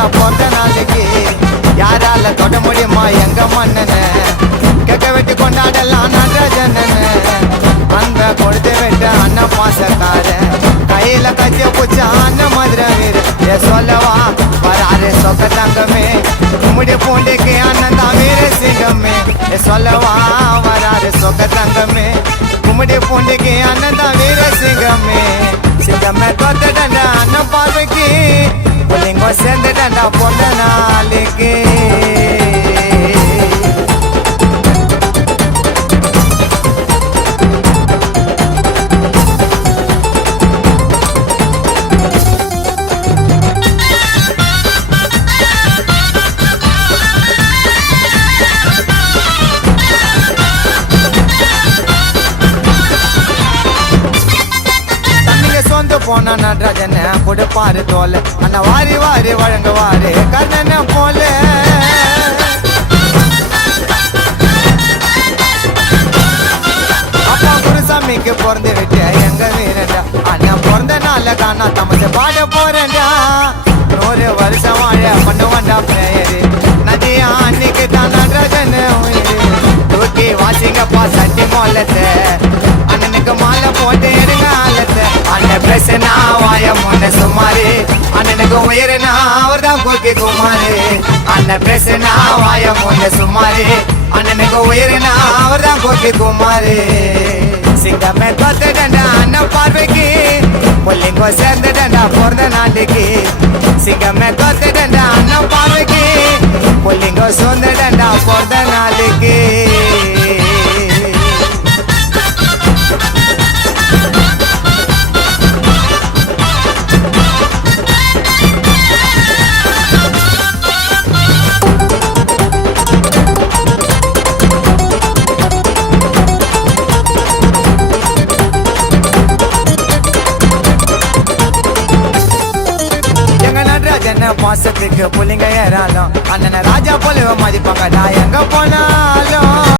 சொந்தடா பிறந்த நாளைக்கு யாரால தொட முடியுமா எங்க மன்னனை கேட்க வெட்டி கொண்டாடலாம் நடராஜனனை அந்த கொடுத்து விட்ட அண்ணன் பாசக்காரன் கையில கத்திய பூச்ச அண்ணன் மதுரை வீர சொல்லவா வராரு சொக்க தங்கமே கும்பிடி பூண்டிக்கு அண்ணன் தான் வீர சிங்கமே சொல்லவா வராரு சொக்க தங்கமே கும்பிடி பூண்டிக்கு அண்ணன் தான் வீர சிங்கமே சிங்கமே தோத்துட்டா அண்ணன் பார்வைக்கு புள்ளிங்கோ சேர்ந்துட்டா பொண்ண நாளைக்கு போன நடராஜன கொடுப்பாரு தோல அண்ணா வாரி வாரி வழங்குவாரு கண்ணன போல அப்பா குருசாமிக்கு பிறந்து விட்டு எங்க வீரண்டா அண்ணா பிறந்த நாள காணா தமது பாட போறேன்டா 100 வருஷம் வாழ பண்ணுவாண்டா பிரேயரு நதியா அன்னைக்கு தான் நடராஜன தூக்கி வாசிங்கப்பா சட்டி மோலத்தை அண்ணனுக்கு மாலை போட்டு எடுங்க ஆலத்தை அண்ணன் பிரசனா வாய முன்ன சுமாரு அண்ணனுக்கு உயரனா அவர் தான் கோக்கி குமாரு அண்ணன் பிரசனா வாய முன்ன சுமாரு அண்ணனுக்கு உயரனா அவர் தான் கோக்கி குமாரு சிங்கமே தோத்துடா அண்ணன் பார்வைக்கு புள்ளிங்கோ சேர்ந்துடா பிறந்த நாட்டுக்கு சிங்கமே தோத்துடா அண்ணன் பார்வைக்கு புள்ளிங்கோ சொந்துடா பிறந்த நாளுக்கு பாசத்துக்கு புள்ளிங்க ஏறாலும் அண்ணனை ராஜா போல மதிப்பாங்கடா எங்க போனாலும்